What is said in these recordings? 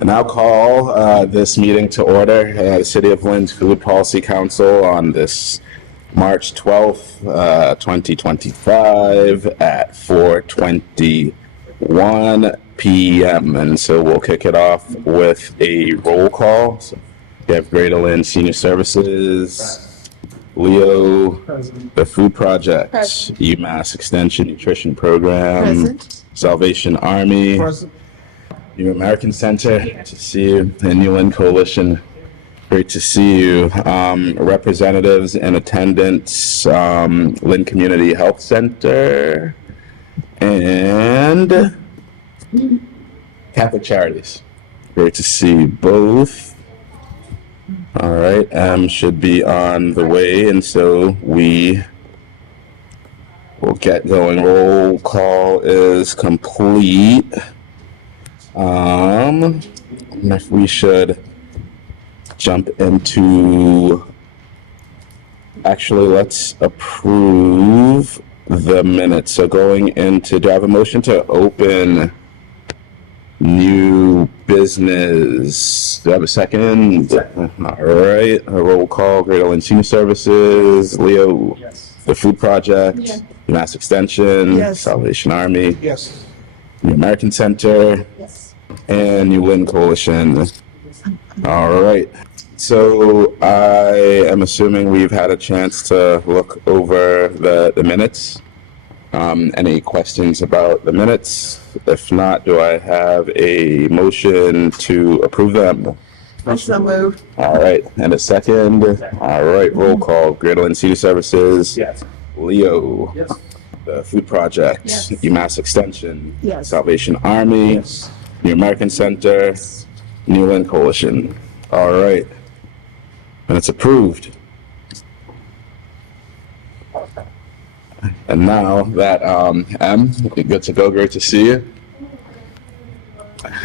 I now call this meeting to order. The City of Lynn's Food Policy Council on this March 12th, 2025 at 4:21 p.m. And so we'll kick it off with a roll call. So we have Greater Lynn Senior Services, Leo, Present. the Food Project, Present. UMass Extension Nutrition Program, Present. Salvation Army, Present. New American Center, great to see you, and New Lynn Coalition, great to see you. Representatives in attendance, Lynn Community Health Center, and Catholic Charities. Great to see both. All right, should be on the way, and so we will get going. Roll call is complete. If we should jump into, actually, let's approve the minutes. So going into, do I have a motion to open new business? Do I have a second? All right, a roll call. Greater Lynn Senior Services, Leo, Yes. the Food Project, Yes. Mass Extension, Yes. Salvation Army, Yes. New American Center, Yes. and New Lynn Coalition. All right. So I am assuming we've had a chance to look over the minutes. Any questions about the minutes? If not, do I have a motion to approve them? I so move. All right. And a second? All right. Roll call. Greater Lynn Senior Services. Yes. Leo. Yes. The Food Project. Yes. UMass Extension. Yes. Salvation Army. Yes. New American Center, New Lynn Coalition. All right. And it's approved. And now that, M, good to go, great to see you.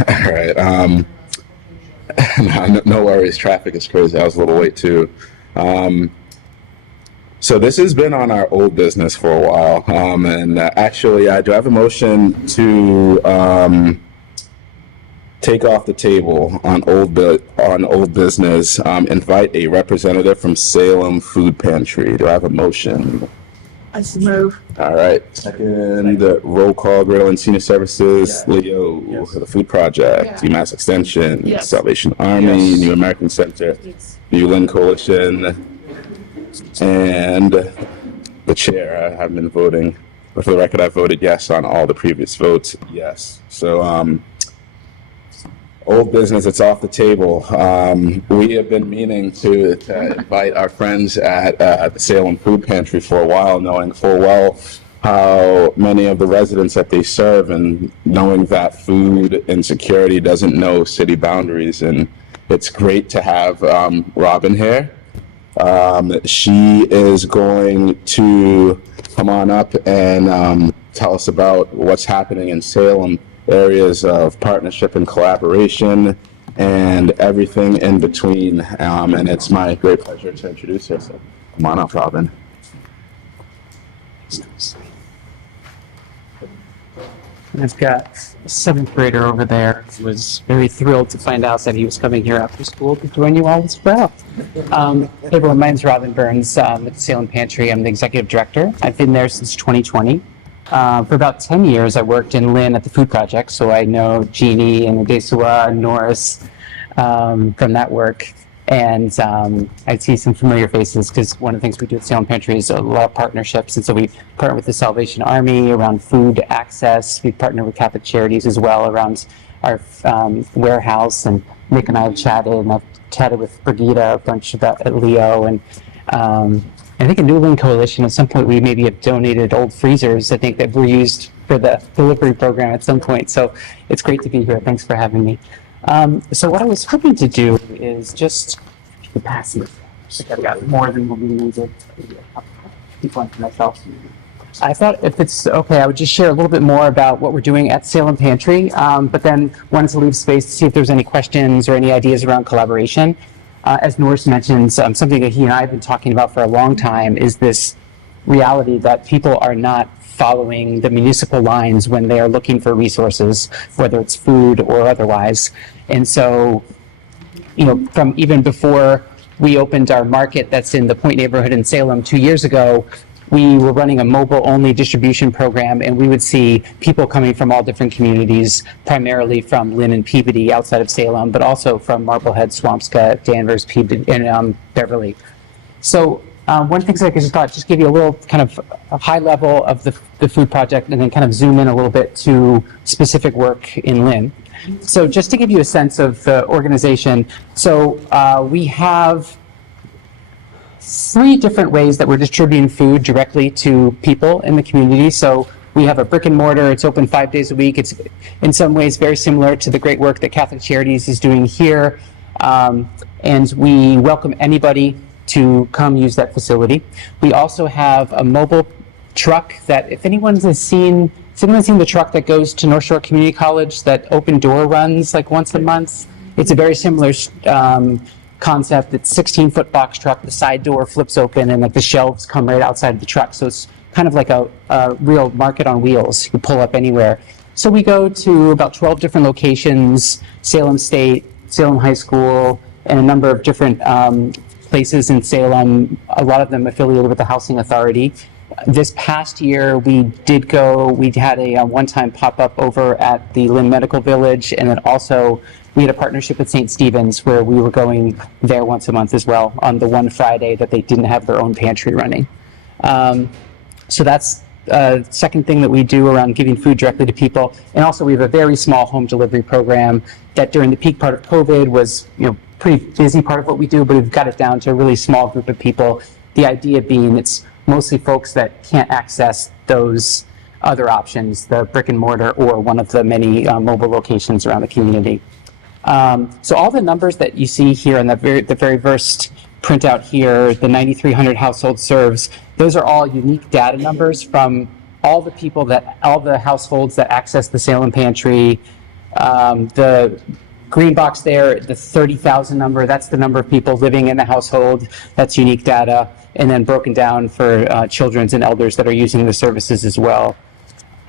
All right. No worries, traffic is crazy. I was a little late too. So this has been on our old business for a while. And actually, I do have a motion to, take off the table on old business, invite a representative from Salem Food Pantry. Do I have a motion? I so move. All right. Second, roll call, Greater Lynn Senior Services, Yes. Leo, Yes. the Food Project, Yeah. UMass Extension, Yes. Salvation Army, Yes. New American Center, Yes. New Lynn Coalition, and the chair. I have been voting. But for the record, I voted yes on all the previous votes. Yes. So, old business, it's off the table. We have been meaning to invite our friends at the Salem Food Pantry for a while, knowing full well how many of the residents that they serve and knowing that food insecurity doesn't know city boundaries. And it's great to have Robin here. She is going to come on up and tell us about what's happening in Salem, areas of partnership and collaboration, and everything in between. And it's my great pleasure to introduce her. So come on up, Robin. I've got a seventh grader over there who was very thrilled to find out that he was coming here after school to join you all as well. Hey everyone, my name's Robin Burns at the Salem Pantry. I'm the executive director. I've been there since 2020. For about 10 years, I worked in Lynn at the Food Project, so I know Jeannie and Adesua and Norris from that work. And I see some familiar faces because one of the things we do at Salem Pantry is a lot of partnerships. And so we partner with the Salvation Army around food access. We partner with Catholic Charities as well around our warehouse. And Nick and I have chatted, and I've chatted with Brigida a bunch about at Leo. And I think a New Lynn Coalition, at some point, we maybe have donated old freezers, I think, that were used for the delivery program at some point. So it's great to be here. Thanks for having me. So what I was hoping to do is just pass it. I've got more than what we needed. Keep one for myself. I thought if it's okay, I would just share a little bit more about what we're doing at Salem Pantry, but then wanted to leave space to see if there's any questions or any ideas around collaboration. As Norris mentioned, something that he and I have been talking about for a long time is this reality that people are not following the municipal lines when they are looking for resources, whether it's food or otherwise. And so, from even before we opened our market that's in the Point neighborhood in Salem 2 years ago, we were running a mobile-only distribution program, and we would see people coming from all different communities, primarily from Lynn and Peabody outside of Salem, but also from Marblehead, Swampscott, Danvers, Peabody, and Beverly. So one of the things I just thought, just give you a little kind of a high level of the food project, and then kind of zoom in a little bit to specific work in Lynn. So just to give you a sense of the organization, so we have 3 different ways that we're distributing food directly to people in the community. So we have a brick and mortar. It's open 5 days a week. It's in some ways very similar to the great work that Catholic Charities is doing here. And we welcome anybody to come use that facility. We also have a mobile truck that, if anyone's seen the truck that goes to North Shore Community College that open door runs like once a month? It's a very similar concept. It's 16-foot box truck. The side door flips open and like the shelves come right outside of the truck. So it's kind of like a real market on wheels. You can pull up anywhere. So we go to about 12 different locations, Salem State, Salem High School, and a number of different places in Salem, a lot of them affiliated with the Housing Authority. This past year, we had a one-time pop-up over at the Lynn Medical Village, and then also we had a partnership with St. Stephen's where we were going there once a month as well on the one Friday that they didn't have their own pantry running. So that's the second thing that we do around giving food directly to people. And also we have a very small home delivery program that during the peak part of COVID was, pretty busy part of what we do, but we've got it down to a really small group of people. The idea being it's mostly folks that can't access those other options, the brick and mortar or one of the many mobile locations around the community. So all the numbers that you see here in the very first printout here, the 9,300 household serves, those are all unique data numbers from all the households that access the Salem Pantry. The green box there, the 30,000 number, that's the number of people living in the household. That's unique data, and then broken down for children and elders that are using the services as well.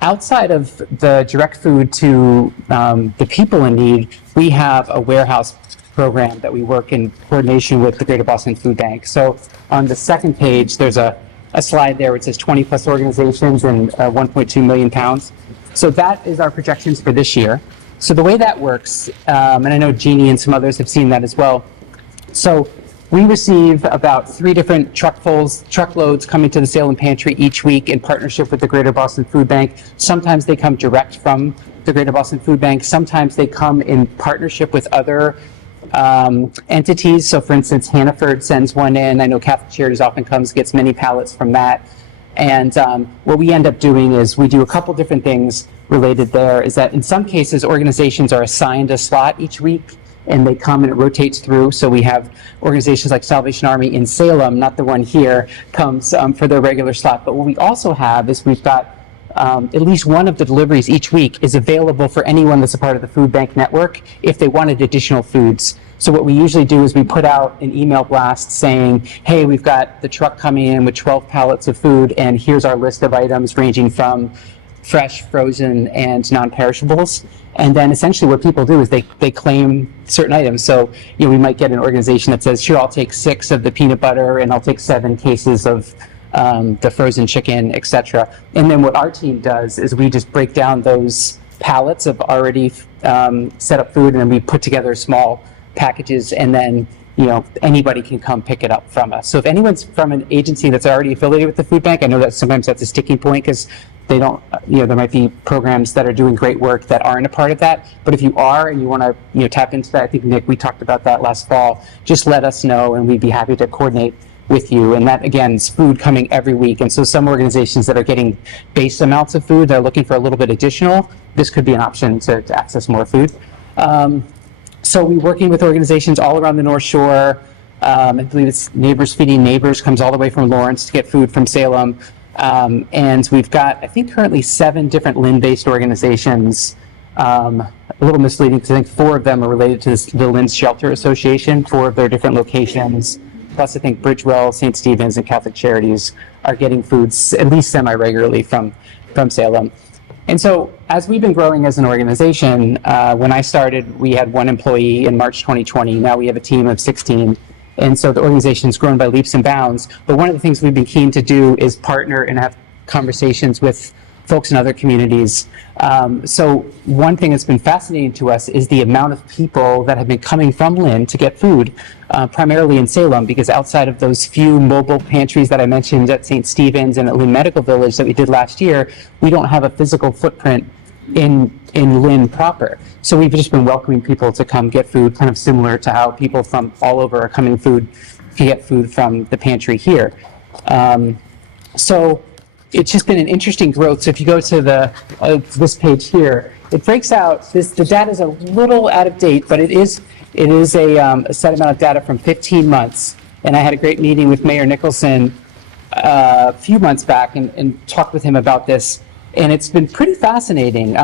Outside of the direct food to the people in need, we have a warehouse program that we work in coordination with the Greater Boston Food Bank. So on the second page, there's a slide there where it says 20 plus organizations and 1.2 million pounds. So that is our projections for this year. So the way that works, and I know Jeannie and some others have seen that as well. So we receive about 3 different truckloads coming to the Salem Pantry each week in partnership with the Greater Boston Food Bank. Sometimes they come direct from the Greater Boston Food Bank. Sometimes they come in partnership with other entities. So for instance, Hannaford sends one in. I know Catholic Charities often gets many pallets from that. And what we end up doing is we do a couple different things related there, is that in some cases organizations are assigned a slot each week and they come and it rotates through. So we have organizations like Salvation Army in Salem, not the one here, comes for their regular slot. But what we also have is we've got at least one of the deliveries each week is available for anyone that's a part of the food bank network if they wanted additional foods. So what we usually do is we put out an email blast saying, hey, we've got the truck coming in with 12 pallets of food, and here's our list of items ranging from fresh, frozen, and non-perishables. And then essentially what people do is they claim certain items. So we might get an organization that says, sure, I'll take 6 of the peanut butter and I'll take 7 cases of the frozen chicken, etc. And then what our team does is we just break down those pallets of already set up food, and then we put together small packages, and then anybody can come pick it up from us. So if anyone's from an agency that's already affiliated with the food bank, I know that sometimes that's a sticking point because they don't, there might be programs that are doing great work that aren't a part of that. But if you are and you want to tap into that, I think Nick, we talked about that last fall, just let us know and we'd be happy to coordinate with you. And that again is food coming every week. And so some organizations that are getting base amounts of food, they're looking for a little bit additional, this could be an option to access more food. So we're working with organizations all around the North Shore. I believe it's Neighbors Feeding Neighbors comes all the way from Lawrence to get food from Salem. And we've got, I think, currently 7 different Lynn-based organizations. A little misleading because I think 4 of them are related to the Lynn's Shelter Association, 4 of their different locations. plus I think Bridgewell, St. Stephen's, and Catholic Charities are getting foods at least semi-regularly from Salem. And so as we've been growing as an organization, when I started, we had 1 employee in March 2020. Now we have a team of 16. And so the organization's grown by leaps and bounds. But one of the things we've been keen to do is partner and have conversations with folks in other communities. So one thing that's been fascinating to us is the amount of people that have been coming from Lynn to get food, primarily in Salem, because outside of those few mobile pantries that I mentioned at St. Stephen's and at Lynn Medical Village that we did last year, we don't have a physical footprint in Lynn proper. So we've just been welcoming people to come get food, kind of similar to how people from all over are coming to get food from the pantry here. So it's just been an interesting growth. So if you go to this page here, it breaks out, the data is a little out of date, but it is a set amount of data from 15 months. And I had a great meeting with Mayor Nicholson a few months back and talked with him about this. And it's been pretty fascinating.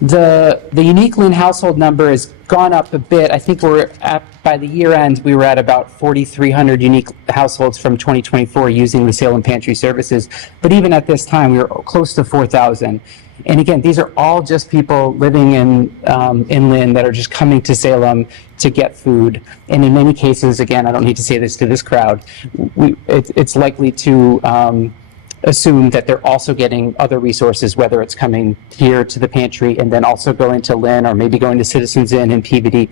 The unique Lynn household number has gone up a bit. I think by the year end, we were at about 4,300 unique households from 2024 using the Salem Pantry services. But even at this time, we were close to 4,000. And again, these are all just people living in Lynn that are just coming to Salem to get food. And in many cases, again, I don't need to say this to this crowd, it's likely to assume that they're also getting other resources, whether it's coming here to the pantry and then also going to Lynn or maybe going to Citizens Inn and Peabody.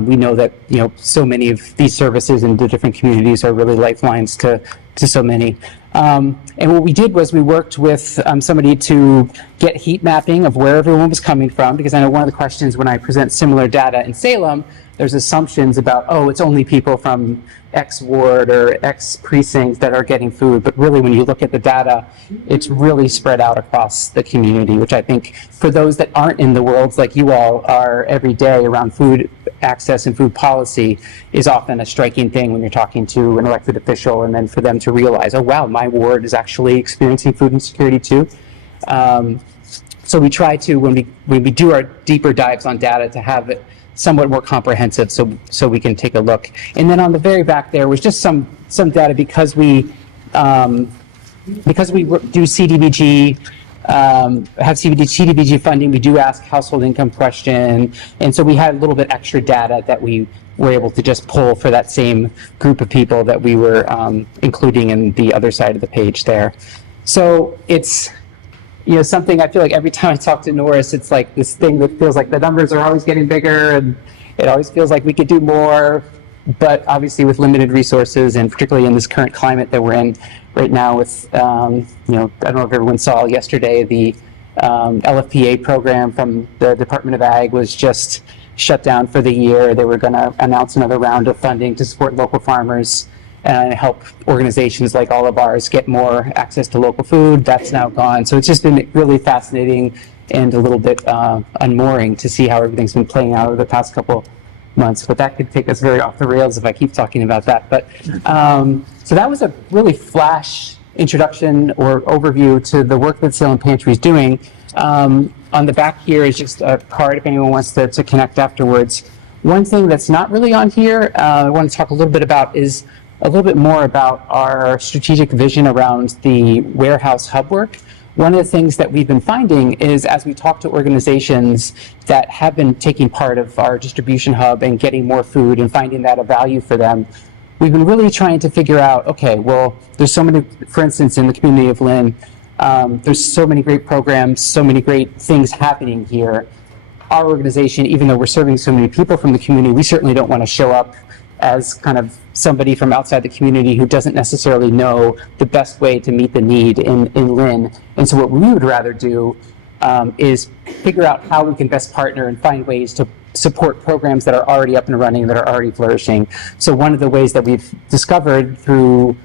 We know that so many of these services in the different communities are really lifelines to so many. And what we did was we worked with somebody to get heat mapping of where everyone was coming from, because I know one of the questions when I present similar data in Salem, there's assumptions about, oh, it's only people from X ward or X precinct that are getting food. But really, when you look at the data, it's really spread out across the community, which I think for those that aren't in the worlds like you all are every day around food access and food policy is often a striking thing when you're talking to an elected official, and then for them to realize, oh, wow, my ward is actually experiencing food insecurity too. So we try to, when we do our deeper dives on data, to have it somewhat more comprehensive so we can take a look. And then on the very back there was just some data because we do CDBG, have CDBG funding, we do ask household income question, and so we had a little bit extra data that we were able to just pull for that same group of people that we were including in the other side of the page there. So it's something I feel like every time I talk to Norris, it's like this thing that feels like the numbers are always getting bigger and it always feels like we could do more, but obviously with limited resources, and particularly in this current climate that we're in right now with, I don't know if everyone saw yesterday, the LFPA program from the Department of Ag was just shut down for the year. They were going to announce another round of funding to support local farmers and help organizations like all of ours get more access to local food. That's now gone. So it's just been really fascinating and a little bit unmooring to see how everything's been playing out over the past couple months. But that could take us very off the rails if I keep talking about that. But so that was a really flash introduction or overview to the work that Salem Pantry is doing. On the back here is just a card if anyone wants to connect afterwards. One thing that's not really on here, I want to talk a little bit about is a little bit more about our strategic vision around the warehouse hub work. One of the things that we've been finding is as we talk to organizations that have been taking part of our distribution hub and getting more food and finding that a value for them, we've been really trying to figure out, okay, well, there's so many, for instance, in the community of Lynn, there's so many great programs, so many great things happening here. Our organization, even though we're serving so many people from the community, we certainly don't want to show up as kind of somebody from outside the community who doesn't necessarily know the best way to meet the need in Lynn. And so what we would rather do is figure out how we can best partner and find ways to support programs that are already up and running, that are already flourishing. So one of the ways that we've discovered through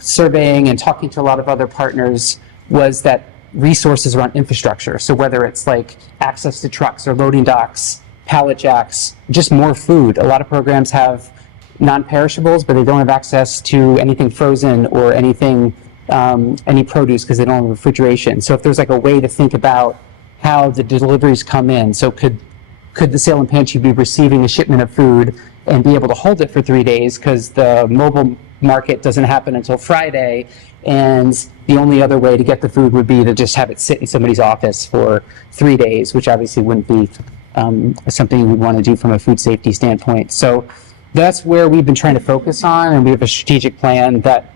surveying and talking to a lot of other partners was that resources around infrastructure. So whether it's like access to trucks or loading docks, pallet jacks, just more food. A lot of programs have non-perishables, but they don't have access to anything frozen or anything, any produce because they don't have refrigeration. So if there's like a way to think about how the deliveries come in, so could could the Salem Pantry be receiving a shipment of food and be able to hold it for 3 days, because the mobile market doesn't happen until Friday, and the only other way to get the food would be to just have it sit in somebody's office for 3 days, which obviously wouldn't be something we'd want to do from a food safety standpoint. So that's where we've been trying to focus on, and we have a strategic plan that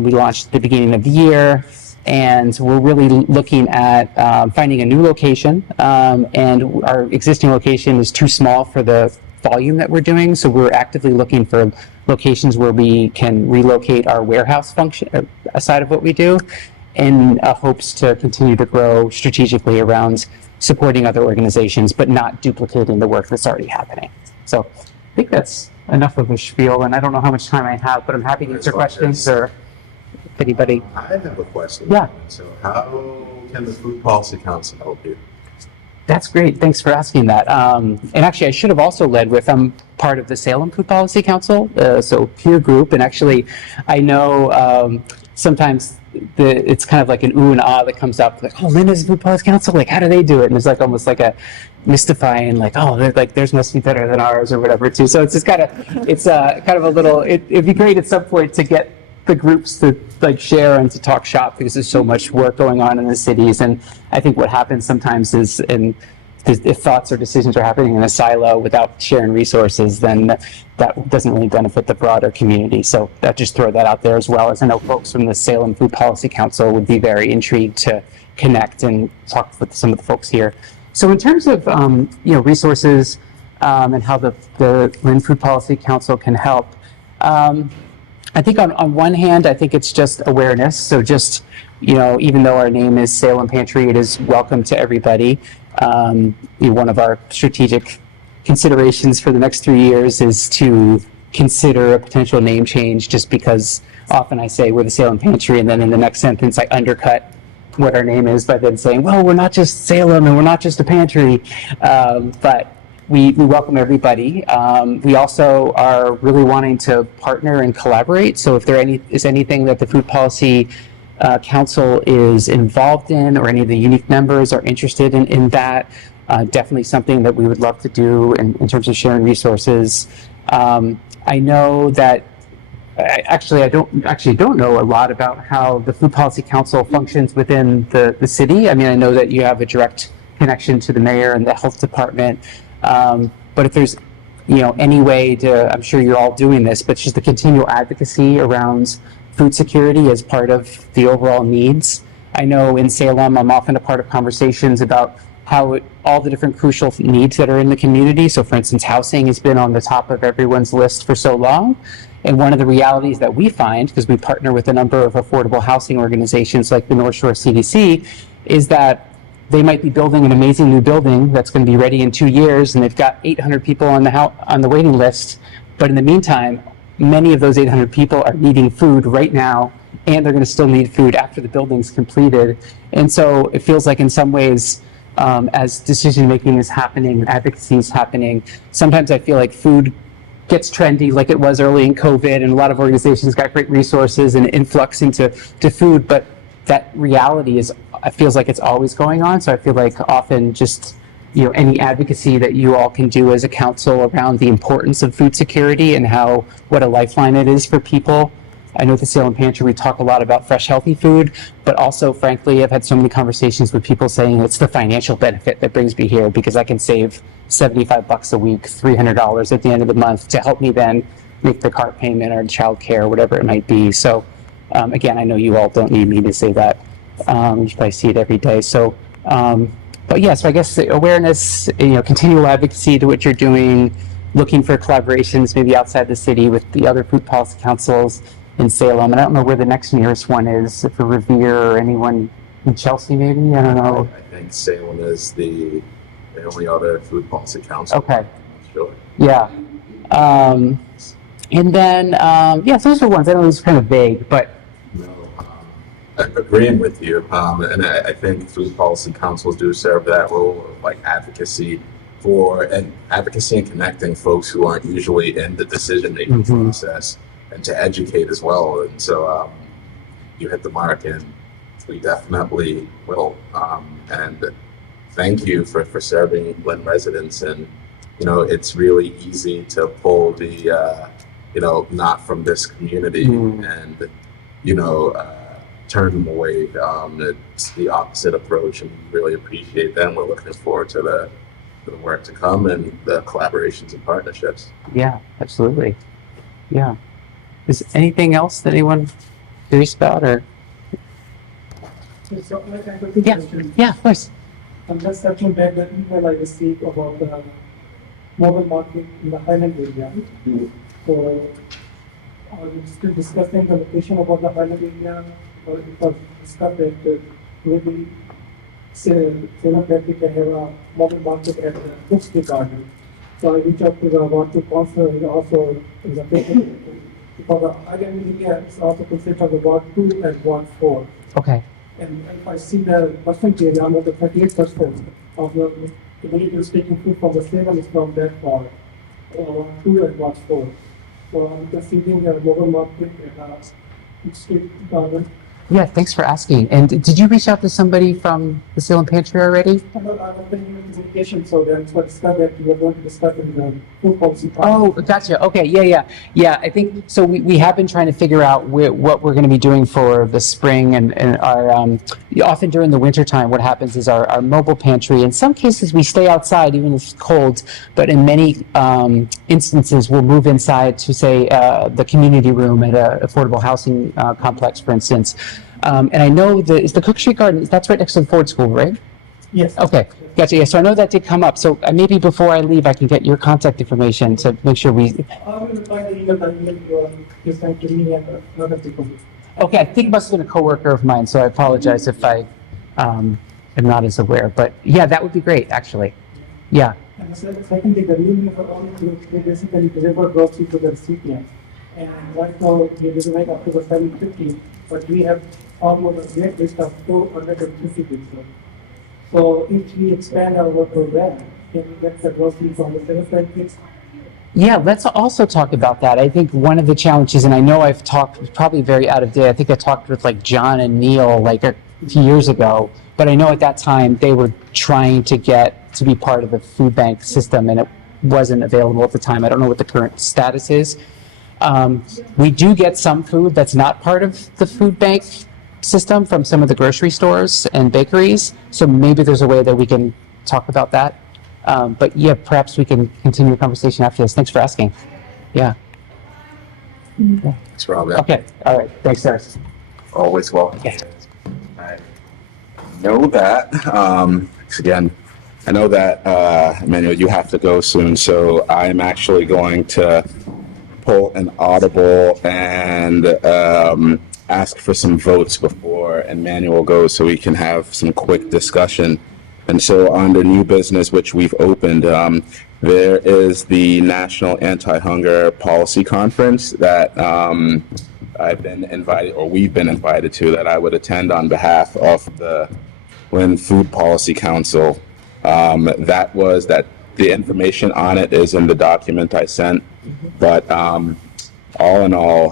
we launched at the beginning of the year, and we're really looking at finding a new location, and our existing location is too small for the volume that we're doing, so we're actively looking for locations where we can relocate our warehouse function aside of what we do, in hopes to continue to grow strategically around supporting other organizations, but not duplicating the work that's already happening. So I think that's enough of a spiel, and I don't know how much time I have, but I'm happy to answer questions, or if anybody. I have a question. Yeah. So how can the Food Policy Council help you? That's great. Thanks for asking that. And actually, I should have also led with, I'm part of the Salem Food Policy Council, so peer group. And actually, I know sometimes it's kind of like an ooh and ah that comes up, like, oh, Lynn is Food Policy Council. Like, how do they do it? And it's like almost like a mystifying, like, oh, they're like theirs must be better than ours or whatever too. So it's just kind of a little. It'd be great at some point to get the groups to like share and to talk shop, because there's so much work going on in the cities. And I think what happens sometimes is, if thoughts or decisions are happening in a silo without sharing resources, then that doesn't really benefit the broader community. So I just throw that out there, as well as I know folks from the Salem Food Policy Council would be very intrigued to connect and talk with some of the folks here. So in terms of resources and how the Lynn Food Policy Council can help, I think on one hand, I think it's just awareness. So just, even though our name is Salem Pantry, it is welcome to everybody. One of our strategic considerations for the next 3 years is to consider a potential name change, just because often I say we're the Salem Pantry, and then in the next sentence I undercut what our name is by then saying, well, we're not just Salem and we're not just a pantry, but we welcome everybody. We also are really wanting to partner and collaborate. So if there is anything that the Food Policy Council is involved in, or any of the unique members are interested in that, definitely something that we would love to do in terms of sharing resources. I know that I don't know a lot about how the Food Policy Council functions within the city. I mean, I know that you have a direct connection to the mayor and the health department. But if there's, any way to, I'm sure you're all doing this, but just the continual advocacy around food security as part of the overall needs. I know in Salem, I'm often a part of conversations about how all the different crucial needs that are in the community. So for instance, housing has been on the top of everyone's list for so long. And one of the realities that we find, because we partner with a number of affordable housing organizations like the North Shore CDC, is that they might be building an amazing new building that's going to be ready in 2 years, and they've got 800 people on the waiting list. But in the meantime, many of those 800 people are needing food right now, and they're going to still need food after the building's completed. And so it feels like in some ways, as decision making is happening, advocacy is happening, sometimes I feel like food gets trendy like it was early in COVID, and a lot of organizations got great resources and influx into food, but that reality feels like it's always going on. So I feel like often just, any advocacy that you all can do as a council around the importance of food security and what a lifeline it is for people. I know at the Salem Pantry, we talk a lot about fresh, healthy food, but also, frankly, I've had so many conversations with people saying it's the financial benefit that brings me here, because I can save $75 a week, $300 at the end of the month to help me then make the car payment or childcare or whatever it might be. So again, I know you all don't need me to say that. You probably see it every day. So, but yeah, so I guess awareness, continual advocacy to what you're doing, looking for collaborations maybe outside the city with the other food policy councils in Salem. And I don't know where the next nearest one is, for Revere or anyone in Chelsea, maybe. I don't know. I think Salem is the only other food policy council. Okay. Sure. Yeah. And then, those are ones. I know it's kind of vague, but. No, agreeing with you. And I think food policy councils do serve that role of like advocacy and connecting folks who aren't usually in the decision-making process, and to educate as well. And so you hit the mark, and we definitely will. And thank you for serving Lynn residents. And, you know, it's really easy to pull the, you know, not from this community and, you know, turn them away. It's the opposite approach, and we really appreciate that. And we're looking forward to the work to come and the collaborations and partnerships. Yeah, absolutely. Yeah. Is anything else that anyone curious about or? So I have a quick Yeah, question. yeah, of course. I'm just touching back the email I received about the mobile market in the Highland area. So are we still discussing the location about the Highland area, or it was discussed that maybe Salem that we can have a mobile market at the Brooksby Garden? So I reached out to the Ward 2 council and also in the paper. Because the Highland area is also considered of the Ward 2 and Ward 4. Okay. And if I see the percentage, almost 38% of the community is taking food from the Salem is from that part, or 2 and Watch 4. So I'm considering a global market and street government. Yeah, thanks for asking. And did you reach out to somebody from the Salem Pantry already? I'm not in communication, so that's what discussed that we were going to discuss in the food policy. Oh, gotcha. Okay, yeah. I think so. We have been trying to figure out what we're going to be doing for the spring and our often during the winter time. What happens is our mobile pantry. In some cases, we stay outside even if it's cold, but in many instances, we'll move inside to say the community room at an affordable housing complex, for instance. And I know is the Cook Street Garden. That's right next to the Ford School, right? Yes. Okay, gotcha. Yeah, so I know that did come up. So maybe before I leave, I can get your contact information to make sure we. I will reply the email you sent to me and other people. Okay, I think it must have been a coworker of mine, so I apologize if I am not as aware. But yeah, that would be great, actually. Yeah. And the second thing, the new for only they basically deliver grocery to the recipient. And right now, we deliver up to the 750, but we have almost a great list of 450 people. So if we expand our work program, can we get the grocery from the 750? Yeah, let's also talk about that. I think one of the challenges, and I know I've talked, probably very out of date, I think I talked with like John and Neil like a few years ago, but I know at that time they were trying to get to be part of the food bank system and it wasn't available at the time. I don't know what the current status is. We do get some food that's not part of the food bank system from some of the grocery stores and bakeries, so maybe there's a way that we can talk about that. But yeah, perhaps we can continue the conversation after this. Thanks for asking. Yeah. Thanks, Rob. Okay. All right. Thanks, Sarah. Always welcome. Yeah. I know that, again, I know that, Emmanuel, you have to go soon, so I'm actually going to pull an audible and ask for some votes before Emmanuel goes so we can have some quick discussion. And so under new business, which we've opened, there is the National Anti-Hunger Policy Conference that I've been invited, or we've been invited to, that I would attend on behalf of the Lynn Food Policy Council. That the information on it is in the document I sent, but all in all,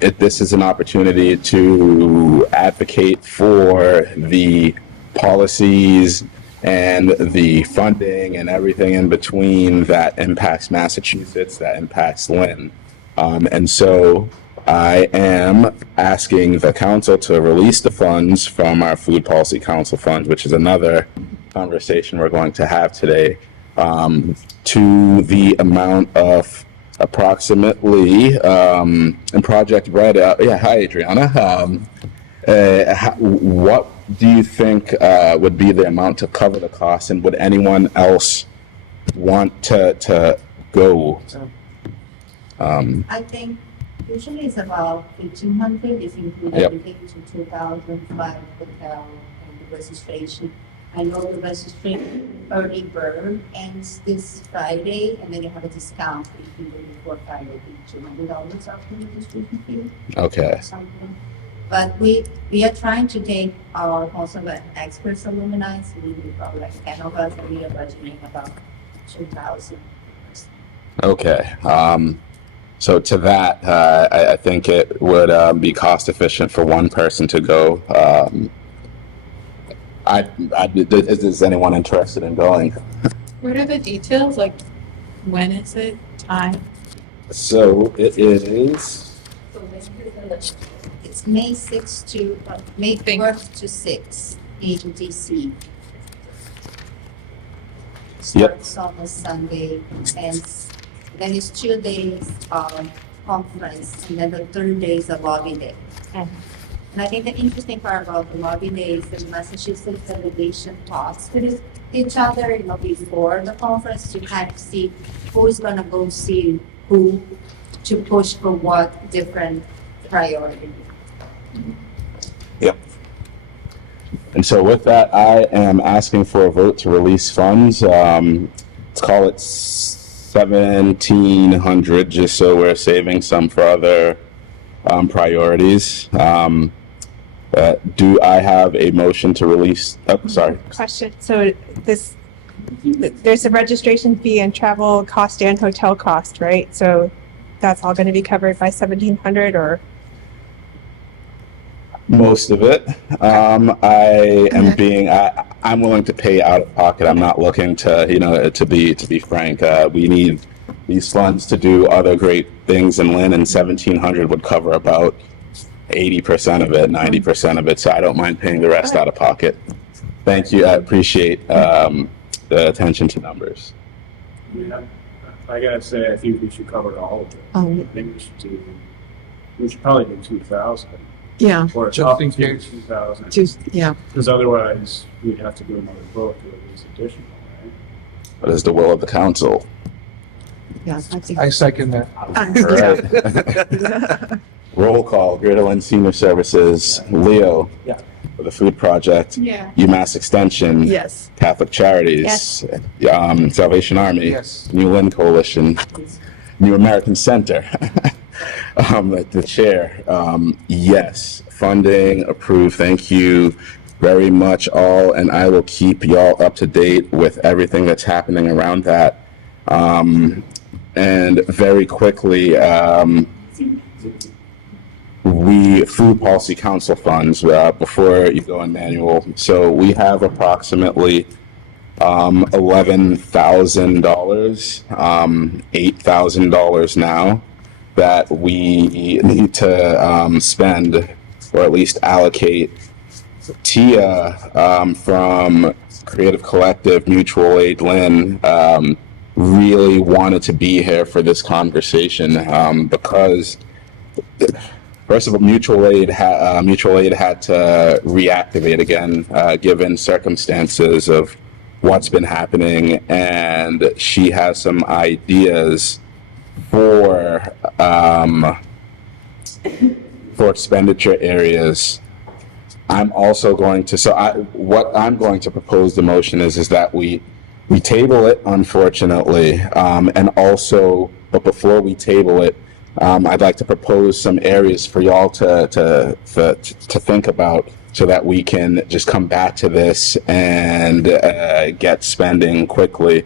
this is an opportunity to advocate for the policies and the funding and everything in between that impacts Massachusetts, that impacts Lynn. And so I am asking the council to release the funds from our Food Policy Council fund, which is another conversation we're going to have today, to the amount of approximately, in Project Red, hi Adriana, what do you think would be the amount to cover the cost, and would anyone else want to go? I think usually it's about 1,500 if you include Yep. everything to 2,005 hotel and the registration. I know the registration early bird ends this Friday, and then you have a discount if you go before Friday, $200 off the registration fee Okay. or something. But we are trying to take our also the experts alumni, so we do probably like 10 of us, and we are budgeting about 2,000. Okay. So to that, I think it would be cost efficient for one person to go. Is anyone interested in going? What are the details? Like, when is it? Time? So it is. It's May 6th to, May 4th to 6th in DC. Starts on a Sunday, and then it's 2 days of conference, and then the third day is a lobby day. And I think the interesting part about the lobby day is the Massachusetts delegation talks with each other, before the conference to kind of see who is gonna go see who to push for what different priority. Yep. And so with that, I am asking for a vote to release funds. Let's call it 1,700, just so we're saving some for other priorities. Do I have a motion to release? Oh, sorry. Question. So there's a registration fee and travel cost and hotel cost, right? So that's all going to be covered by 1,700, or? Most of it. I'm willing to pay out of pocket. I'm not looking to, to be frank. We need these funds to do other great things in Lynn, and 1,700 would cover about 80% of it, 90% of it. So I don't mind paying the rest out of pocket. Thank you. I appreciate the attention to numbers. Yeah, I gotta say, I think we should cover all of it. I think we should probably do 2,000. Yeah. Or Just up in to case. 2,000. Yeah. Because otherwise, we'd have to do another vote to release additional, right? What is the will of the council? Yeah. I think. I second that. All right. Roll call. Greater Lynn Senior Services. Leo. Yeah. For the food project. Yeah. UMass Extension. Yes. Catholic Charities. Salvation Army. Yes. New Lynn Coalition. New American Center. The chair. Yes. Funding approved. Thank you very much all, and I will keep y'all up to date with everything that's happening around that. And very quickly, Food Policy Council funds, before you go in manual. So we have approximately $11,000, $8,000 now that we need to spend, or at least allocate. Tia from Creative Collective Mutual Aid Lynn really wanted to be here for this conversation because, first of all, Mutual Aid had to reactivate again given circumstances of what's been happening, and she has some ideas for expenditure areas. I'm also going to, what I'm going to propose the motion is that we table it, unfortunately, and also, but before we table it, I'd like to propose some areas for y'all to think about so that we can just come back to this and get spending quickly.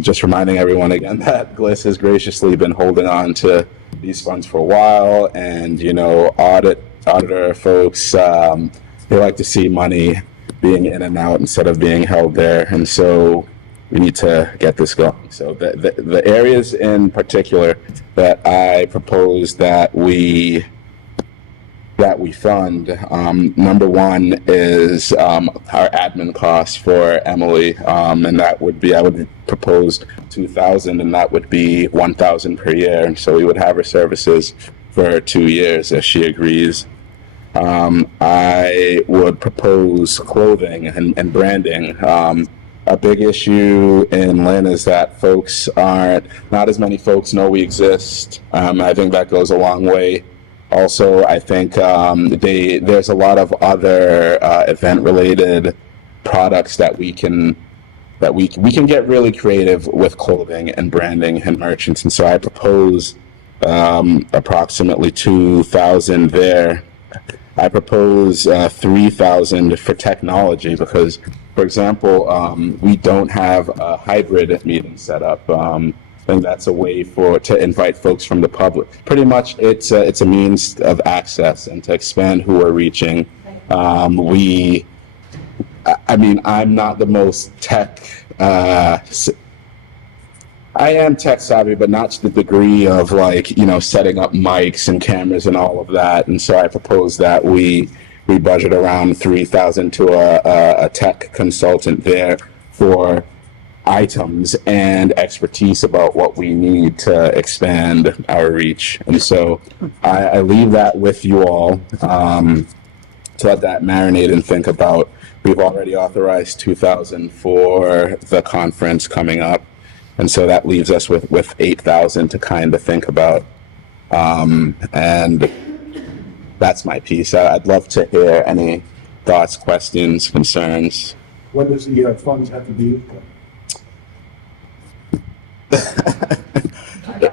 Just reminding everyone again that Gliss has graciously been holding on to these funds for a while, and auditor folks, they like to see money being in and out instead of being held there, and so we need to get this going. So the areas in particular that I propose that we fund, number one is our admin costs for Emily, and that would be, I would propose 2,000, and that would be 1,000 per year, and so we would have her services for 2 years if she agrees. I would propose clothing and branding. A big issue in Lynn is that not as many folks know we exist. I think that goes a long way. Also, I think there's a lot of other event-related products that we can get really creative with clothing and branding and merchants, and so I propose approximately 2,000 there. I propose 3,000 for technology because, for example, we don't have a hybrid meeting set up. I think that's a way to invite folks from the public. Pretty much, it's a means of access and to expand who we're reaching. I mean, I'm not the most I am tech savvy, but not to the degree of like, setting up mics and cameras and all of that. And so I propose that we budget around 3,000 to a tech consultant there for items and expertise about what we need to expand our reach. And so I leave that with you all to let that marinate and think about. We've already authorized 2,000 for the conference coming up. And so that leaves us with 8,000 to kind of think about. And that's my piece. I'd love to hear any thoughts, questions, concerns. What does the funds have to be?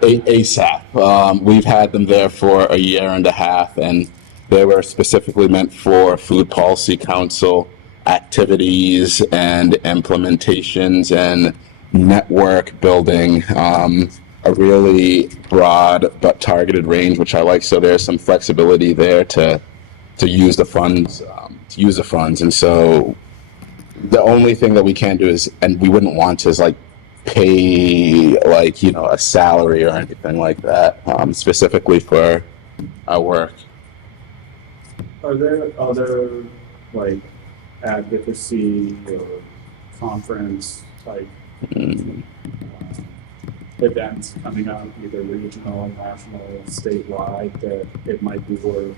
ASAP. We've had them there for a year and a half, and they were specifically meant for Food Policy Council activities and implementations and network building, a really broad but targeted range, which I like. So there's some flexibility there to use the funds, and so the only thing that we can't do is, and we wouldn't want to, is like pay like a salary or anything like that, specifically for our work. Are there other like advocacy or conference type events coming up, either regional, national, statewide, that it might be worth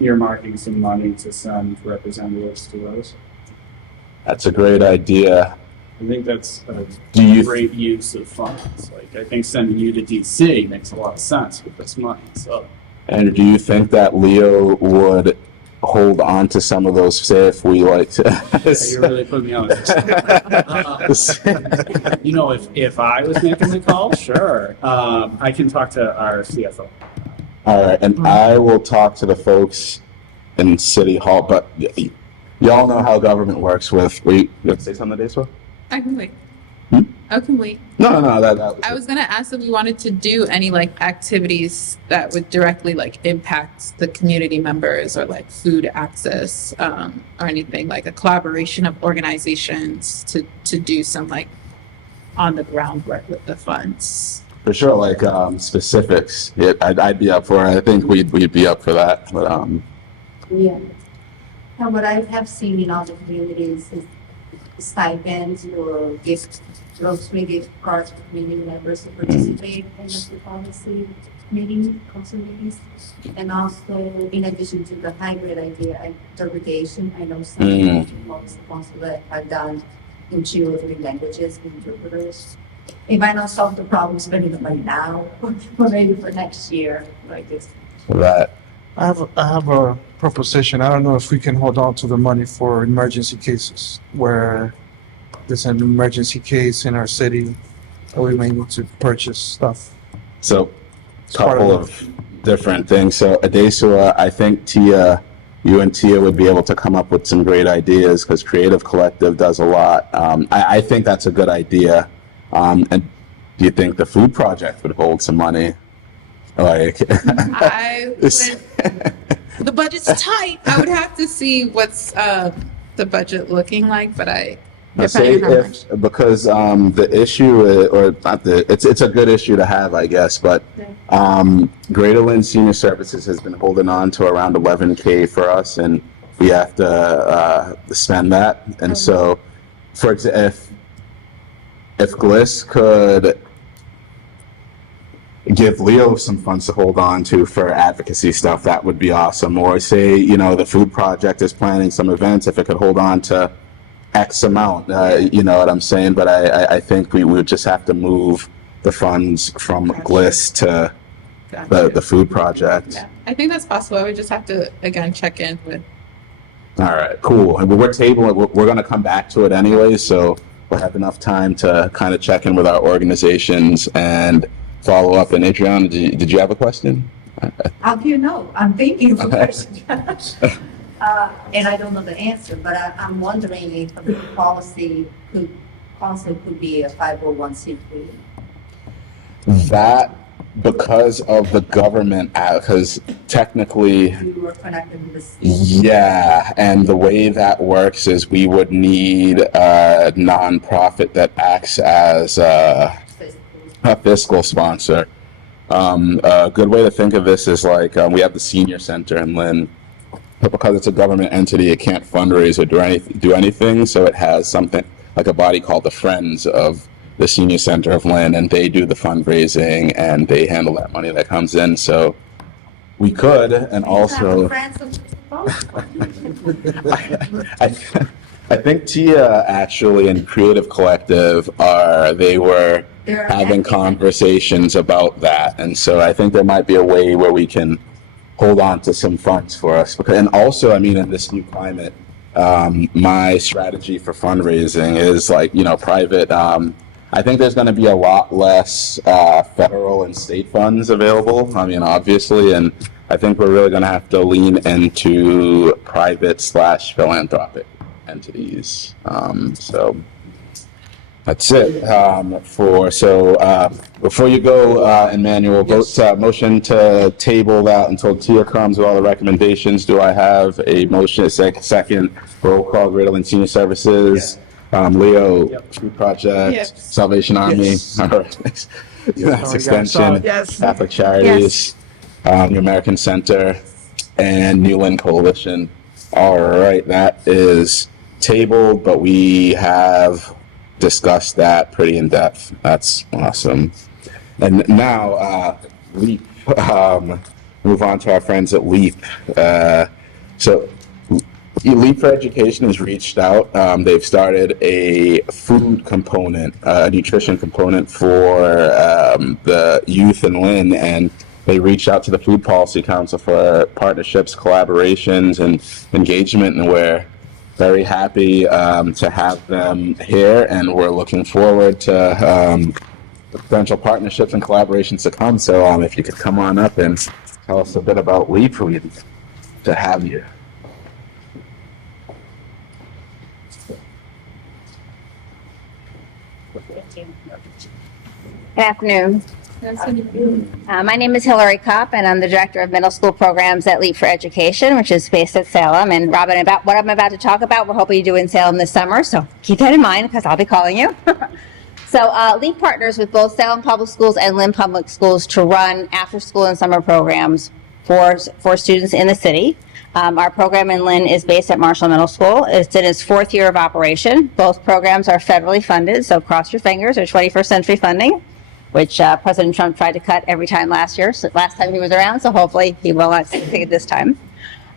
earmarking some money to send representatives to those? That's a great idea. I think that's a Do you great use of funds. Like, I think sending you to DC makes a lot of sense with this money. So, And do you think that Leo would hold on to some of those, say, if we like to? you really put me on. If I was making the call, sure. I can talk to our CFO. All right, and I will talk to the folks in City Hall, but y'all know how government works with, you want to say something, Deswa? I can wait. Hmm? I can wait. No, that I was gonna ask if we wanted to do any like activities that would directly like impact the community members, or like food access, or anything, like a collaboration of organizations to do some like on the ground work with the funds. for sure, like specifics. I'd be up for it. I think we'd be up for that, but Yeah. And what I have seen in other communities is stipends or grocery gift cards for community members who participate in the policy council meetings. And also, in addition to the hybrid idea, interpretation, I know some most consulate have done in 2 or 3 languages with interpreters. It might not solve the problems, but right now, or maybe for next year, like this. that. I have a proposition. I don't know if we can hold on to the money for emergency cases where there's an emergency case in our city, or we may need to purchase stuff. So, part couple of of different things. So, Adesua, I think you and Tia would be able to come up with some great ideas, because Creative Collective does a lot. I think that's a good idea. And do you think the Food Project would hold some money? Like, I would, the budget's tight. I would have to see what's the budget looking like, but say if, because the issue or not it's a good issue to have, I guess, but Greater Lynn Senior Services has been holding on to around $11K for us, and we have to spend that. And so, for example, if Gliss could give Leo some funds to hold on to for advocacy stuff, that would be awesome. Or say, the Food Project is planning some events, if it could hold on to X amount, you know what I'm saying? But I think we would just have to move the funds from Gliss to the Food Project. Yeah, I think that's possible. I would just have to, again, check in with. All right, cool. And we're tabling, we're going to come back to it anyway, so we'll have enough time to kind of check in with our organizations and follow up. And Adriana, did you have a question? How do you know? I'm thinking of a Okay. question. And I don't know the answer, but I'm wondering if the policy could be a 501c3. That because of the government, because technically, We were connected with the state. yeah, and the way that works is we would need a nonprofit that acts as a fiscal sponsor. A good way to think of this is like we have the senior center in Lynn, but because it's a government entity, it can't fundraise or do anything. So it has something like a body called the Friends of the Senior Center of Lynn, and they do the fundraising and they handle that money that comes in. So we could, and also, I think Tia actually and Creative Collective they were They're having active. conversations about that, and so I think there might be a way where we can hold on to some funds for us. And also, I mean, in this new climate, my strategy for fundraising is like, private. I think there's going to be a lot less federal and state funds available. I mean, obviously, and I think we're really going to have to lean into private/philanthropic entities. So that's it. Before you go, Emmanuel, vote motion to table that until Tia comes with all the recommendations. Do I have a motion? Second, roll call. Greater Lynn Senior Services. Leo, Food Project, Yes. Salvation Army. Yes. All right. Mass Extension. Yes. Catholic Charities. New American Center, and New Lynn Coalition. All right, that is tabled, but we have discussed that pretty in depth. That's awesome. And now, LEAP. Move on to our friends at LEAP. So, LEAP for Education has reached out. They've started a food component, a nutrition component for the youth in Lynn, and they reached out to the Food Policy Council for partnerships, collaborations, and engagement, and we're very happy to have them here, and we're looking forward to potential partnerships and collaborations to come. So if you could come on up and tell us a bit about LEAP, we'd to have you. Good afternoon. My name is Hillary Kopp, and I'm the Director of Middle School Programs at Leap for Education, which is based at Salem. And Robin, about what I'm about to talk about, we're hoping to do in Salem this summer, so keep that in mind because I'll be calling you. So Leap partners with both Salem Public Schools and Lynn Public Schools to run after-school and summer programs for students in the city. Our program in Lynn is based at Marshall Middle School. It's in its 4th year of operation. Both programs are federally funded, so cross your fingers, they're 21st century funding, which President Trump tried to cut every time last time he was around, so hopefully he will not take it this time.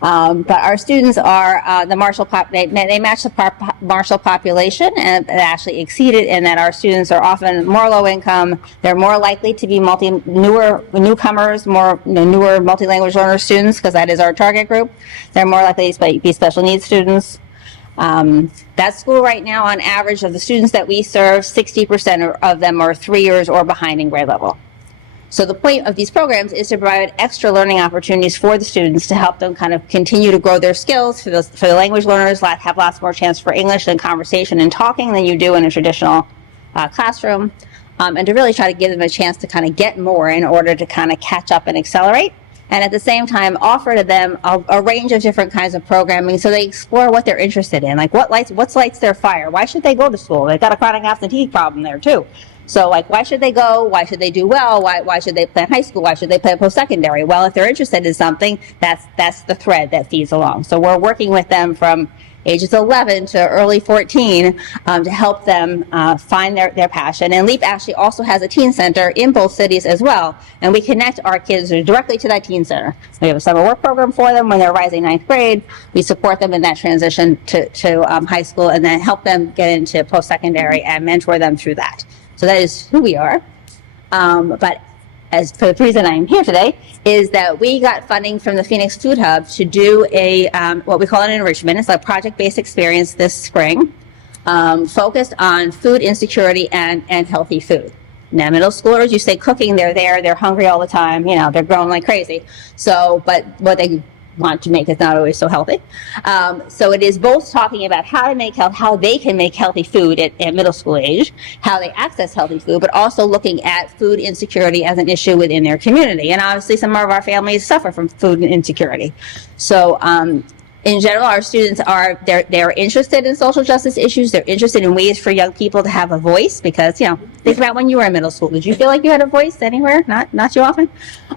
But our students are the Marshall they match the Marshall population, and it actually exceeded in that our students are often more low income. They're more likely to be newcomers, more newer multi-language learner students, because that is our target group. They're more likely to be special needs students. That school right now, on average, of the students that we serve, 60% of them are 3 years or behind in grade level. So the point of these programs is to provide extra learning opportunities for the students to help them kind of continue to grow their skills. For the language learners, have lots more chance for English and conversation and talking than you do in a traditional classroom, and to really try to give them a chance to kind of get more in order to kind of catch up and accelerate. And at the same time, offer to them a range of different kinds of programming so they explore what they're interested in, like what lights their fire. Why should they go to school? They've got a chronic absentee problem there too. So why should they go? Why should they do well? Why should they plan high school? Why should they plan post-secondary? Well, if they're interested in something, that's the thread that feeds along. So we're working with them from ages 11 to early 14 to help them find their passion. And LEAP actually also has a teen center in both cities as well. And we connect our kids directly to that teen center. We have a summer work program for them when they're rising 9th grade. We support them in that transition to high school, and then help them get into post-secondary and mentor them through that. So that is who we are. But as for the reason I'm here today is that we got funding from the Phoenix Food Hub to do a what we call an enrichment. It's a project-based experience this spring, focused on food insecurity and healthy food. Now, middle schoolers, you say cooking, they're hungry all the time. They're growing like crazy. So, but what they want to make. It's not always so healthy. So it is both talking about how to make how they can make healthy food at middle school age, how they access healthy food, but also looking at food insecurity as an issue within their community. And obviously some of our families suffer from food insecurity. So in general, our students are, they're interested in social justice issues. They're interested in ways for young people to have a voice because, you know, think about when you were in middle school. Did you feel like you had a voice anywhere? Not too often.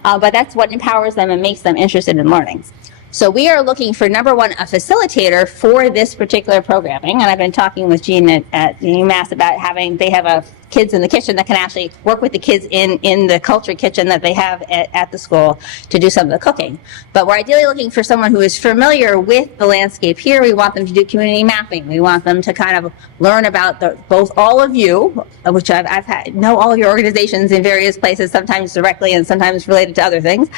But that's what empowers them and makes them interested in learning. So we are looking for, number one, a facilitator for this particular programming. And I've been talking with Jean at UMass about they have kids in the kitchen that can actually work with the kids in the culture kitchen that they have at the school to do some of the cooking. But we're ideally looking for someone who is familiar with the landscape here. We want them to do community mapping. We want them to kind of learn about both all of you, which I've know all of your organizations in various places, sometimes directly and sometimes related to other things.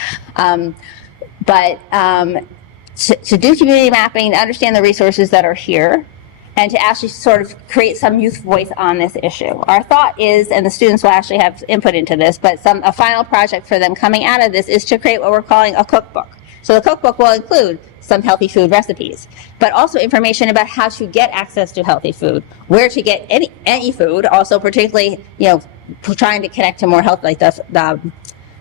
To do community mapping, to understand the resources that are here, and to actually sort of create some youth voice on this issue. Our thought is, and the students will actually have input into this, but a final project for them coming out of this is to create what we're calling a cookbook. So the cookbook will include some healthy food recipes, but also information about how to get access to healthy food, where to get any food, also particularly, you know, trying to connect to more health, like the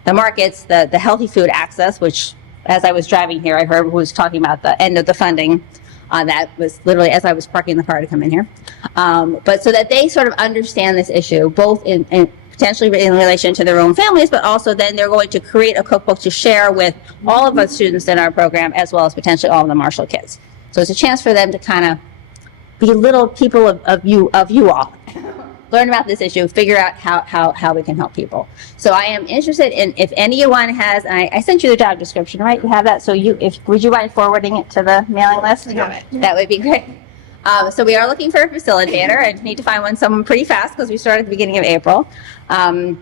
markets, the healthy food access, which as I was driving here, I heard who was talking about the end of the funding. That was literally as I was parking the car to come in here. But so that they sort of understand this issue, both in potentially in relation to their own families, but also then they're going to create a cookbook to share with all of us students in our program, as well as potentially all of the Marshall kids. So it's a chance for them to kind of be little people of you all. Learn about this issue, figure out how we can help people. So I am interested in if anyone has, and I sent you the job description, right? You have that. So would you mind forwarding it to the mailing list? I got it. That would be great. So we are looking for a facilitator and need to find someone pretty fast because we started at the beginning of April. And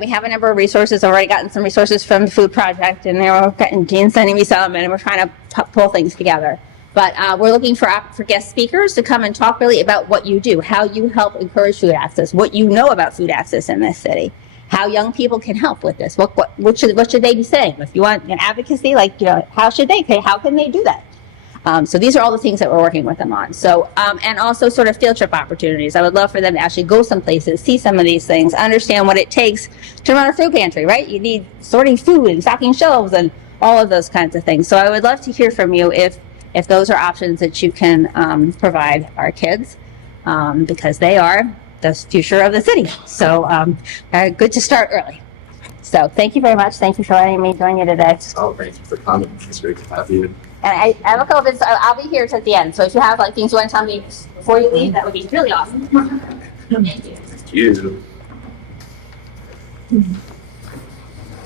we have a number of resources. I've already gotten some resources from the Food Project, and Jean's sending me some, and we're trying to pull things together. But we're looking for guest speakers to come and talk really about what you do, how you help encourage food access, what you know about food access in this city, how young people can help with this. What should they be saying? If you want an advocacy, like, you know, how can they do that? So these are all the things that we're working with them on. So, and also sort of field trip opportunities. I would love for them to actually go some places, see some of these things, understand what it takes to run a food pantry, right? You need sorting food and stocking shelves and all of those kinds of things. So I would love to hear from you if those are options that you can provide our kids, because they are the future of the city. So good to start early. So thank you very much. Thank you for letting me join you today. Oh, thank you for coming. It's great to have you. And I have a couple of bits. I'll be here at the end. So if you have like things you want to tell me before you leave, that would be really awesome. Thank you. Thank you.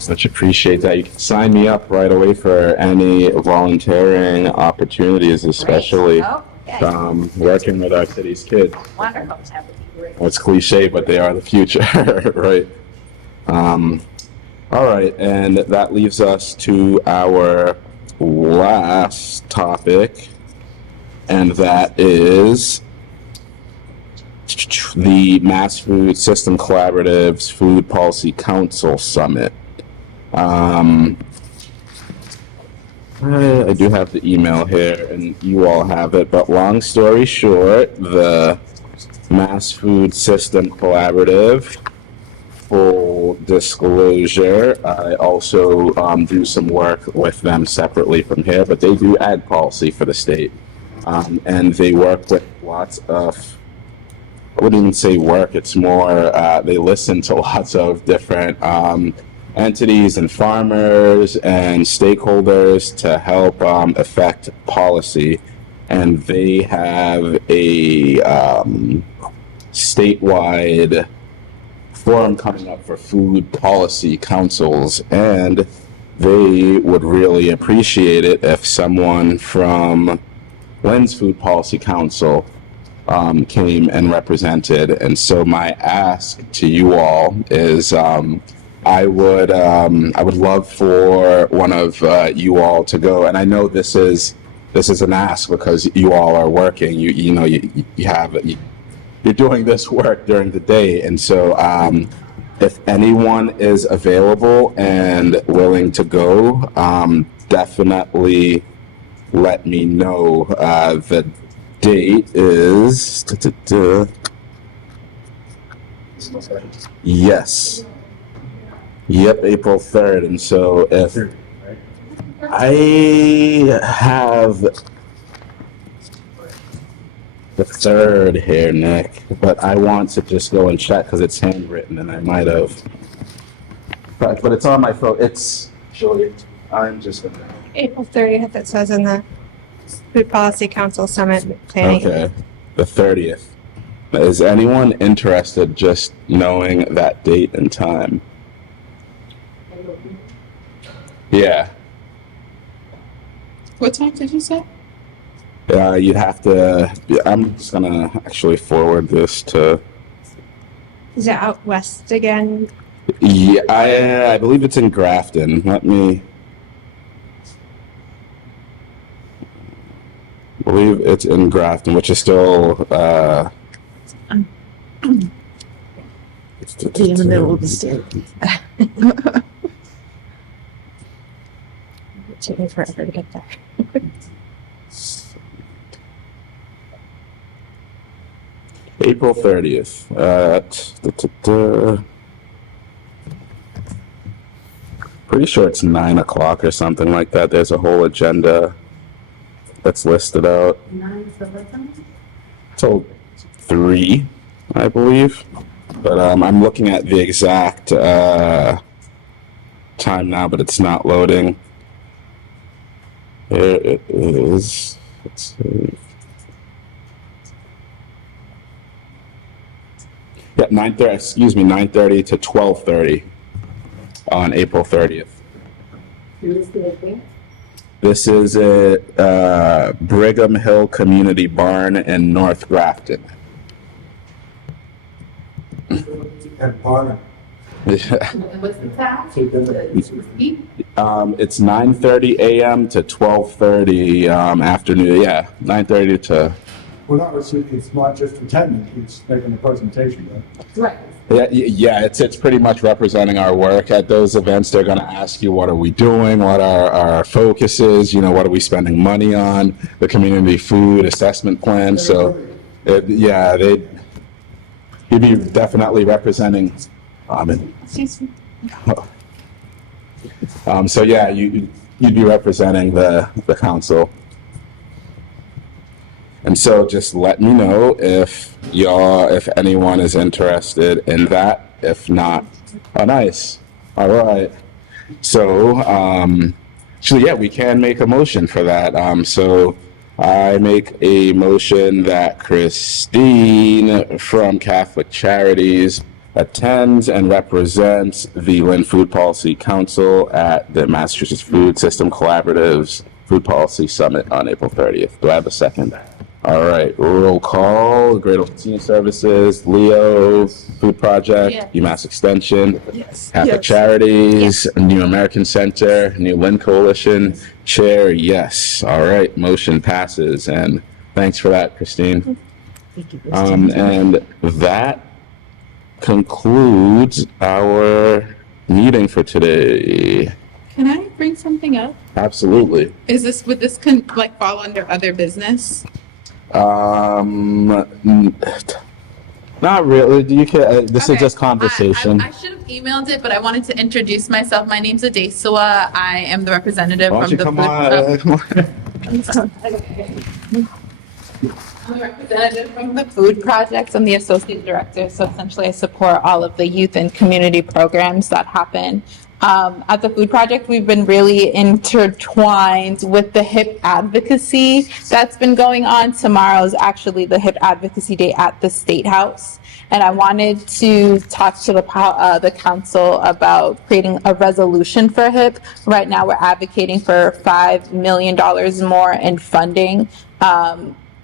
Much appreciate that. You can sign me up right away for any volunteering opportunities, especially Okay. working with our city's kids. Wonderful. That would be great. Well, it's cliche, but they are the future, right? All right, and that leaves us to our last topic, and that is the Mass Food System Collaborative's Food Policy Council Summit. I do have the email here, and you all have it, but long story short, the Mass Food System Collaborative, full disclosure, I also do some work with them separately from here, but they do ag policy for the state. And they work with lots of, I wouldn't even say work, it's more, they listen to lots of different entities and farmers and stakeholders to help affect policy. And they have a statewide forum coming up for food policy councils, and they would really appreciate it if someone from Lynn's Food Policy Council came and represented. And so my ask to you all is I would love for one of you all to go. And I know this is an ask because you all are working. You're doing this work during the day, and so if anyone is available and willing to go, definitely let me know. The date is yes. Yep, April 3rd. And so if I have the 3rd here, Nick, but I want to just go and check because it's handwritten and I might have. But it's on my phone. It's Julie. I'm just gonna. April 30th, it says in the Food Policy Council Summit planning. Okay, the 30th. Is anyone interested just knowing that date and time? Yeah. What time did you say? You'd have to. I'm just gonna actually forward this to. Is it out west again? Yeah, I believe it's in Grafton. Let me. Believe it's in Grafton, which is still. In the middle of the state. It took me forever to get there. April 30th. Pretty sure it's 9 o'clock or something like that. There's a whole agenda that's listed out. 9 to 11? Till 3, I believe. But I'm looking at the exact time now, but it's not loading. Here it is. Let's see. Yeah, 9:30 to 12:30 on April 30th. This is at Brigham Hill Community Barn in North Grafton. What's the time? It's 9:30 a.m. to 12:30 afternoon. Yeah, 9:30 to. Well, no, it's not just attending, it's making a presentation, right? Right. Yeah, it's pretty much representing our work at those events. They're going to ask you, what are we doing? What are our focuses? What are we spending money on? The community food assessment plan. So, you'd be definitely representing. So yeah, you'd be representing the council. And so just let me know if anyone is interested in that. If not, oh, nice. All right. So, we can make a motion for that. So I make a motion that Christine from Catholic Charities attends and represents the Lynn Food Policy Council at the Massachusetts Food System Collaborative's Food Policy Summit on April 30th. Do I have a second? All right, roll call. Great Old Senior Services, Leo, Food Project, Yeah. UMass Extension, Yes. Catholic Yes. Charities, New American Center, New Lynn Coalition, Chair, yes. All right, motion passes, and thanks for that, Christine. Thank you. And that concludes our meeting for today. Can I bring something up? Absolutely. Would this fall under other business? Not really. Do you care? This Okay. is just conversation. I should have emailed it, but I wanted to introduce myself. My name's Adesua. I am the representative Why don't from you the come food. on? I'm a representative from the Food Project. I'm the associate director, so essentially I support all of the youth and community programs that happen. At the Food Project, we've been really intertwined with the HIP advocacy that's been going on. Tomorrow is actually the HIP advocacy day at the State House. And I wanted to talk to the council about creating a resolution for HIP. Right now, we're advocating for $5 million more in funding.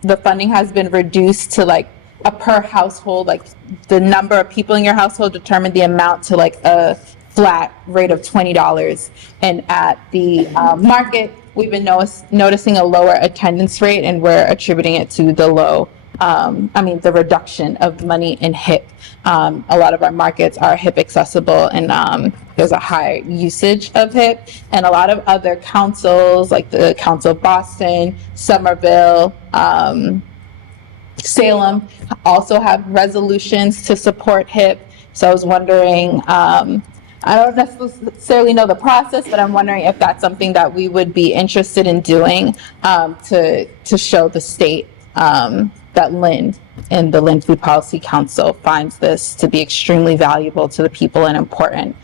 The funding has been reduced to a per household, the number of people in your household determine the amount to a flat rate of $20. And at the market, we've been noticing a lower attendance rate, and we're attributing it to the low the reduction of money in HIP. A lot of our markets are HIP accessible, and there's a high usage of HIP. And a lot of other councils, like the Council of Boston, Somerville, Salem, also have resolutions to support HIP. So I was wondering, I don't necessarily know the process, but I'm wondering if that's something that we would be interested in doing to show the state that Lynn and the Lynn Food Policy Council finds this to be extremely valuable to the people and important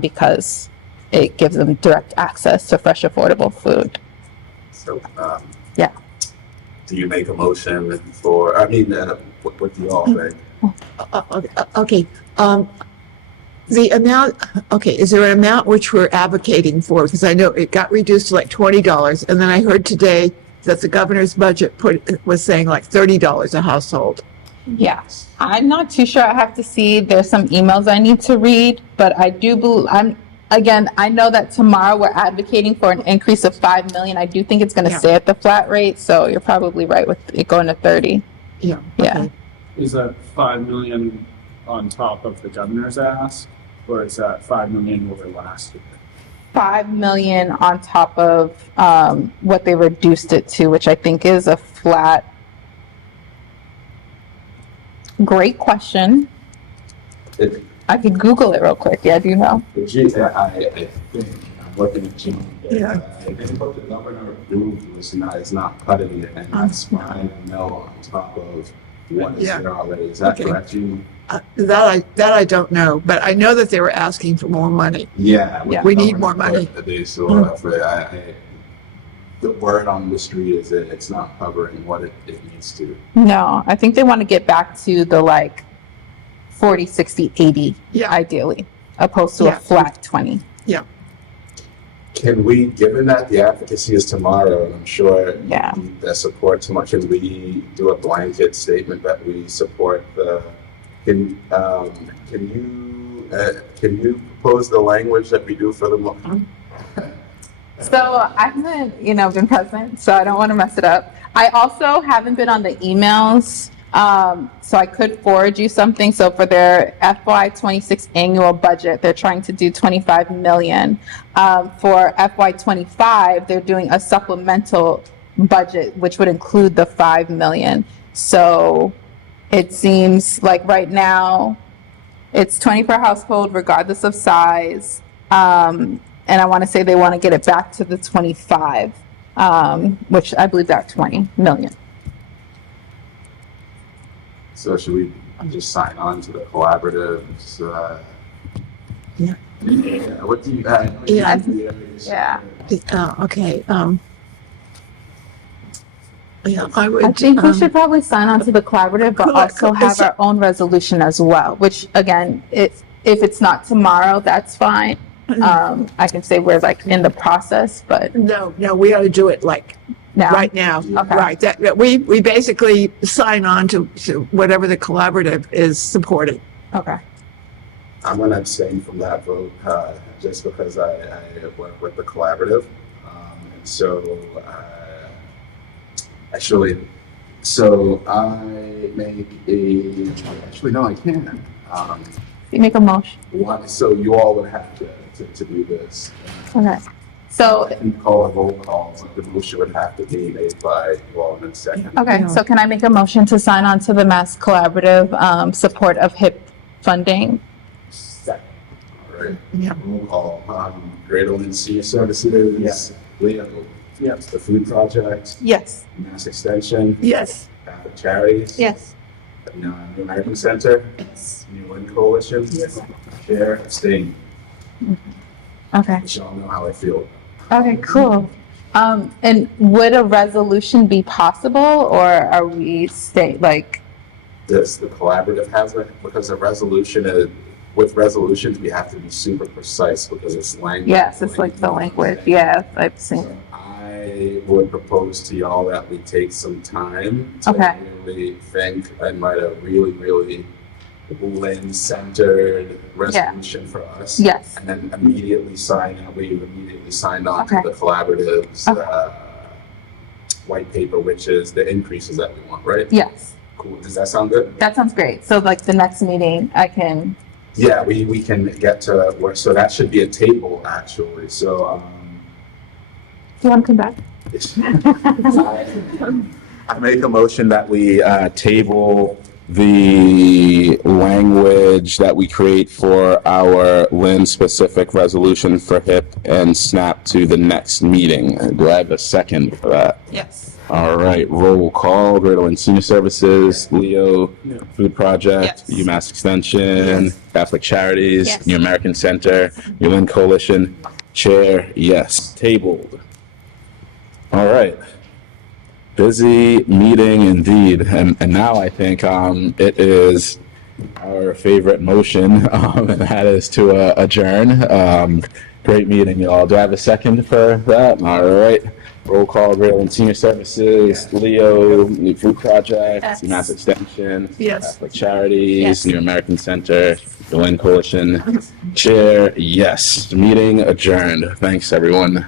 because it gives them direct access to fresh, affordable food. So, Yeah. do you make a motion for, what do you all think? Okay, the amount, okay, is there an amount which we're advocating for? Because I know it got reduced to like $20, and then I heard today that the governor's budget was saying like $30 a household. Yeah, I'm not too sure. I have to see. There's some emails I need to read, but I do believe I know that tomorrow we're advocating for an increase of $5 million. I do think it's going to stay at the flat rate, so you're probably right with it going to 30. Yeah. Yeah. Okay. Is that 5 million on top of the governor's ask, or is that 5 million over last year? 5 million on top of what they reduced it to, which I think is a flat. Great question. I could Google it real quick. Yeah, do you know? I think I'm looking at Jim. Yeah. I think what the governor approved is not cutting it, and that's 5 mil on top of what is there already. Is that Okay. correct, Jim? That I don't know, but I know that they were asking for more money. Yeah. We need more money. The word on the street is that it's not covering what it needs to. No, I think they want to get back to the like 40, 60, 80, ideally, opposed to a flat 20. Yeah. Can we, given that the advocacy is tomorrow, and I'm sure Yeah. you need the support tomorrow, can we do a blanket statement that we support can you propose the language that we do for the So I haven't, been present, so I don't want to mess it up. I also haven't been on the emails, so I could forward you something. So for their FY26 annual budget, they're trying to do 25 million. For FY25, they're doing a supplemental budget, which would include the 5 million. So it seems like right now it's 20 per household, regardless of size. And I want to say they want to get it back to the 25, which I believe that's 20 million. So should we just sign on to the collaboratives? Yeah. What do you? Yeah. Okay. Yeah, I would. I think we should probably sign on to the collaborative, but also have our own resolution as well. Which again, if it's not tomorrow, that's fine. I can say we're like in the process, but No, we ought to do it like now. right now. Okay. Right. That we basically sign on to whatever the collaborative is supporting. Okay. I'm going to abstain from that vote just because I work with the collaborative. And so I make actually, no, I can't. You make a motion. So you all would have to do this. Okay. So I can call a roll call, but the motion would have to be made by you all in a second. okay. So can I make a motion to sign on to the Mass Collaborative support of HIP funding? Second. All right. Yeah. Roll call. Greater Lynn Senior Services. Yes. Leo. Yes. The Food Project. Yes. Mass Extension. Yes. Catholic Charities. Yes. New American Center. Yes. New Lynn Coalition. Yes. Chair, abstain. Okay. Which y'all know how I feel. Okay, cool. And would a resolution be possible, or are we Does the collaborative has it? Because a resolution with resolutions, we have to be super precise because it's language. yes, it's like the language. Yeah, I've seen. So I would propose to y'all that we take some time to Okay. really think and write a really, really Lynn-centered resolution for us. Yes. And then immediately sign on to Okay. the collaborative's Okay. white paper, which is the increases that we want, right? Yes. Cool. Does that sound good? That sounds great. So like the next meeting, I can. Yeah, we can get to work. So that should be a table actually. So Do you want to come back? I I make a motion that we table the language that we create for our Lynn-specific resolution for HIP and SNAP to the next meeting. Do I have a second for that? Yes. All right, roll call. Greater Lynn Senior Services, Leo Food Project, Yes. UMass Extension, Catholic Charities, Yes. New American Center, New Lynn Coalition. Chair, yes. Tabled. All right. Busy meeting indeed, and now I think it is our favorite motion, and that is to adjourn. Great meeting, y'all. Do I have a second for that? All right. Roll call, Greater Lynn Senior Services, Leo, New Food Project, Yes. Mass Extension, Yes. Catholic Charities, Yes. New American Center, the Lynn Coalition. Chair, yes. Meeting adjourned. Thanks, everyone.